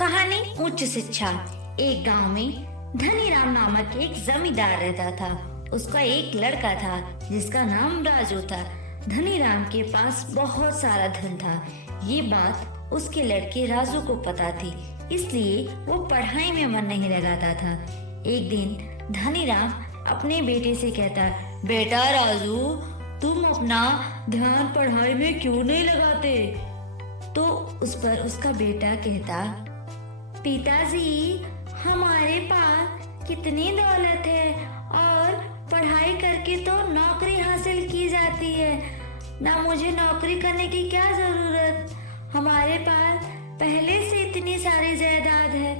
कहानी उच्च शिक्षा। एक गांव में धनीराम नामक एक जमींदार रहता था। उसका एक लड़का था जिसका नाम राजू था। धनीराम के पास बहुत सारा धन था। ये बात उसके लड़के राजू को पता थी, इसलिए वो पढ़ाई में मन नहीं लगाता था। एक दिन धनीराम अपने बेटे से कहता, बेटा राजू, तुम अपना ध्यान पढ़ाई में क्यों नहीं लगाते? तो उस पर उसका बेटा कहता, पिताजी, हमारे पास कितनी दौलत है और पढ़ाई करके तो नौकरी हासिल की जाती है। ना मुझे नौकरी करने की क्या जरूरत, हमारे पास पहले से इतनी सारी जायदाद है।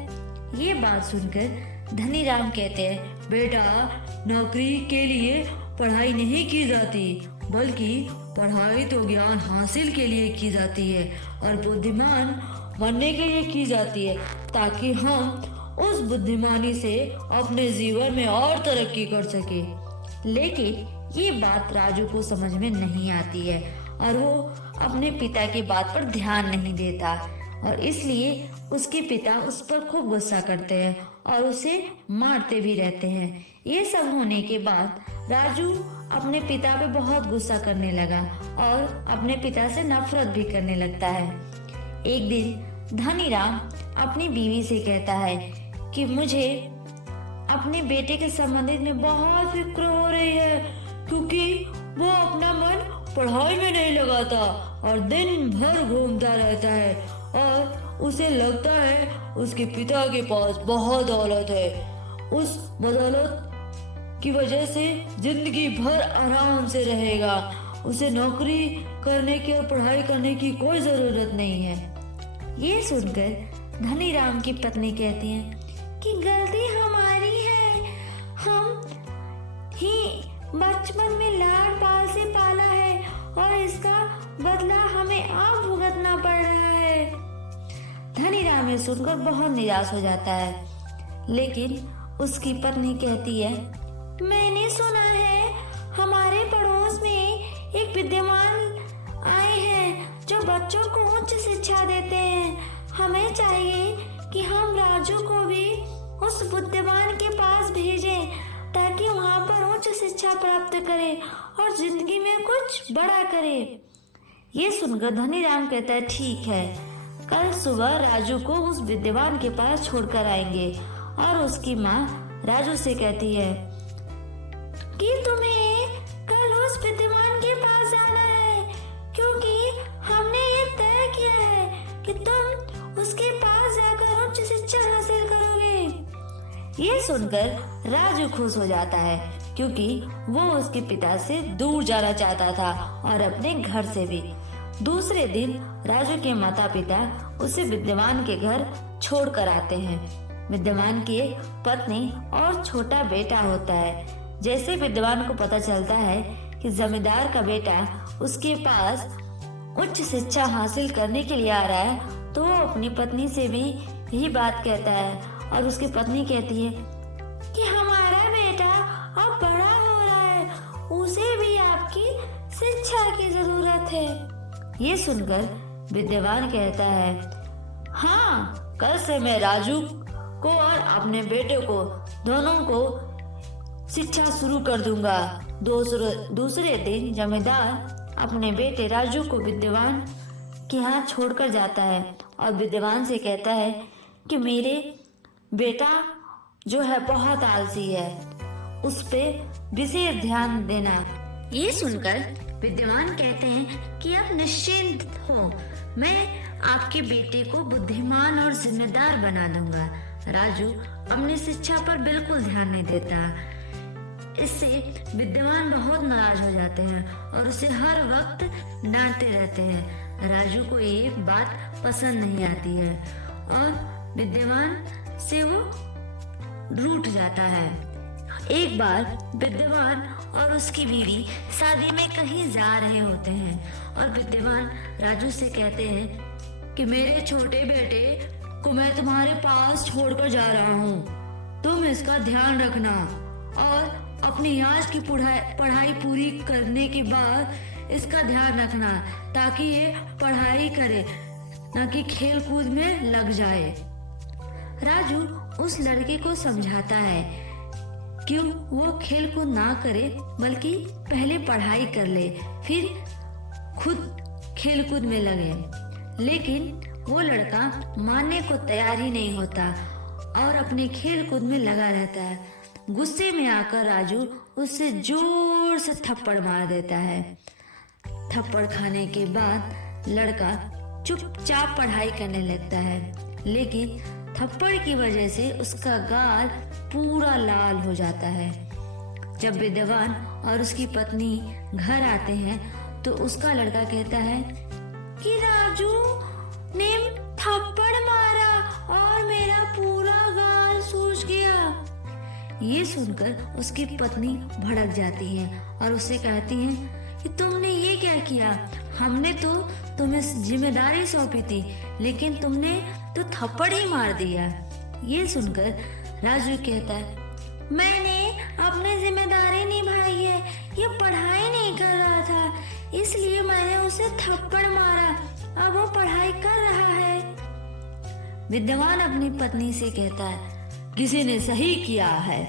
ये बात सुनकर धनीराम कहते हैं, बेटा, नौकरी के लिए पढ़ाई नहीं की जाती, बल्कि पढ़ाई तो ज्ञान हासिल के लिए की जाती है और बुद्धिमान बनने के लिए की जाती है, ताकि हम उस बुद्धिमानी से अपने जीवन में और तरक्की कर सके। लेकिन ये बात राजू को समझ में नहीं आती है और वो अपने पिता की बात पर ध्यान नहीं देता और इसलिए उसके पिता उस पर खूब गुस्सा करते हैं और उसे मारते भी रहते हैं। ये सब होने के बाद राजू अपने पिता पे बहुत गुस्सा करने लगा और अपने पिता से नफरत भी करने लगता है। एक दिन धनीराम अपनी बीवी से कहता है कि मुझे अपने बेटे के संबंधित में बहुत फिक्र हो रही है, क्योंकि वो अपना मन पढ़ाई में नहीं लगाता और दिन भर घूमता रहता है और उसे लगता है उसके पिता के पास बहुत दौलत है। उस बदौलत की वजह से जिंदगी भर आराम से रहेगा। उसे नौकरी करने की और पढ़ाई करने की कोई जरूरत नहीं है। ये सुनकर धनीराम की पत्नी कहती है कि गलती हमारी है, हम ही बचपन में लाड पाल से पाला है और इसका बदला हमें अब भुगतना पड़ रहा है। धनीराम ये सुनकर बहुत निराश हो जाता है, लेकिन उसकी पत्नी कहती है, मैंने सुना है हमारे पड़ोस में एक विद्वान आए हैं जो बच्चों को उच्च शिक्षा देते हैं। हमें चाहिए कि हम राजू को भी उस बुद्धिमान के पास भेजें ताकि वहाँ पर उच्च शिक्षा प्राप्त करे और जिंदगी में कुछ बड़ा करे। ये सुनकर धनीराम कहता है, ठीक है, कल सुबह राजू को उस विद्वान के पास छोड़कर आएंगे। और उसकी माँ राजू से कहती है कि तुम्हें कल उस विद्वान के पास जाना है, क्योंकि हमने ये तय किया है कि तुम उसके पास जाकर उच्च शिक्षा हासिल करोगे। ये सुनकर राजू खुश हो जाता है, क्योंकि वो उसके पिता से दूर जाना चाहता था और अपने घर से भी। दूसरे दिन राजू के माता पिता उसे विद्वान के घर छोड़कर आते हैं। विद्वान की एक पत्नी और छोटा बेटा होता है। जैसे विद्वान को पता चलता है कि जमींदार का बेटा उसके पास उच्च शिक्षा हासिल करने के लिए आ रहा है, तो वो अपनी पत्नी से भी यही बात कहता है और उसकी पत्नी कहती है कि हमारा बेटा अब बड़ा हो रहा है, उसे भी आपकी शिक्षा की जरूरत है। ये सुनकर विद्वान कहता है, हाँ, कल से मैं राजू को और अपने बेटे को दोनों को शिक्षा शुरू कर दूंगा। दूसरे दिन जमींदार अपने बेटे राजू को विद्वान के यहाँ छोड़कर जाता है और विद्वान से कहता है कि मेरे बेटा जो है बहुत आलसी है, उस पे विशेष ध्यान देना। ये सुनकर विद्वान कहते हैं कि आप निश्चिंत हो, मैं आपके बेटे को बुद्धिमान और जिम्मेदार बना दूंगा। राजू अपनी शिक्षा पर बिल्कुल ध्यान नहीं देता। इससे विद्वान बहुत नाराज हो जाते हैं और उसे हर वक्त डांटते रहते हैं। राजू को ये बात पसंद नहीं आती है और विद्वान से वो रूठ जाता है। एक बार विद्वान और उसकी बीवी शादी में कहीं जा रहे होते हैं और विद्वान राजू से कहते हैं कि मेरे छोटे बेटे को मैं तुम्हारे पास छोड़कर जा रहा हूँ, तुम इसका ध्यान रखना और अपनी आज की पढ़ाई पूरी करने के बाद इसका ध्यान रखना, ताकि ये पढ़ाई करे, ना कि खेल कूद में लग जाए। राजू उस लड़के को समझाता है कि वो खेल कूद ना करे, बल्कि पहले पढ़ाई कर ले, फिर खुद खेल कूद में लगे। लेकिन वो लड़का मानने को तैयार ही नहीं होता और अपने खेल कूद में लगा रहता है। गुस्से में आकर राजू उससे जोर से थप्पड़ मार देता है। थप्पड़ खाने के बाद लड़का चुपचाप पढ़ाई करने लगता है, लेकिन थप्पड़ की वजह से उसका गाल पूरा लाल हो जाता है। जब विद्वान और उसकी पत्नी घर आते हैं तो उसका लड़का कहता है कि राजू ने थप्पड़ मारा और मेरा पूरा गाल सूज गया। ये सुनकर उसकी पत्नी भड़क जाती है और उससे कहती है कि तुमने ये क्या किया? हमने तो तुम्हें जिम्मेदारी सौंपी थी, लेकिन तुमने तो थप्पड़ ही मार दिया। ये सुनकर राजू कहता है, मैंने अपनी जिम्मेदारी निभाई है, ये पढ़ाई नहीं कर रहा था, इसलिए मैंने उसे थप्पड़ मारा, अब वो पढ़ाई कर रहा है। विद्वान अपनी पत्नी से कहता है, किसी ने सही किया है।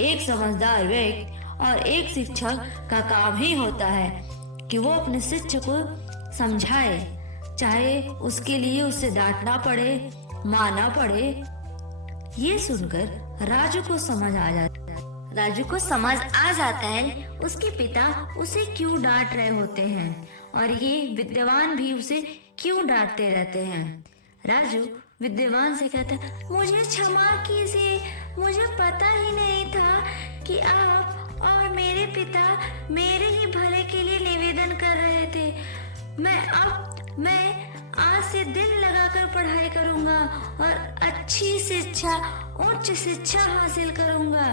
एक समझदार व्यक्ति और एक शिक्षक का काम ही होता है कि वो अपने शिष्य को समझाए, चाहे उसके लिए उसे डांटना पड़े, मारना पड़े। ये सुनकर राजू को समझ आ जाता है उसके पिता उसे क्यों डांट रहे होते हैं और ये विद्वान भी उसे क्यों डांटते रहते हैं। राजू विद्वान से कहता है, मुझे क्षमा कीजिए, मुझे पता ही नहीं था कि आप और मेरे पिता मेरे ही भले के लिए निवेदन कर रहे थे। मैं आज से दिल लगाकर पढ़ाई करूंगा और अच्छी शिक्षा, उच्च शिक्षा हासिल करूंगा।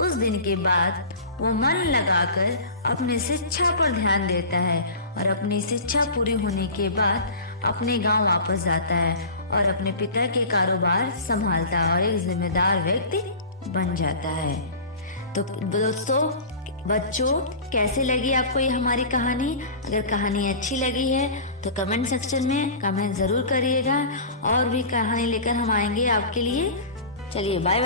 उस दिन के बाद वो मन लगाकर अपनी शिक्षा पर ध्यान देता है और अपनी शिक्षा पूरी होने के बाद अपने गांव वापस जाता है और अपने पिता के कारोबार संभालता है और एक जिम्मेदार व्यक्ति बन जाता है। तो दोस्तों, बच्चों, कैसे लगी आपको ये हमारी कहानी? अगर कहानी अच्छी लगी है तो कमेंट सेक्शन में कमेंट जरूर करिएगा और भी कहानी लेकर हम आएंगे आपके लिए। चलिए, बाय बाय।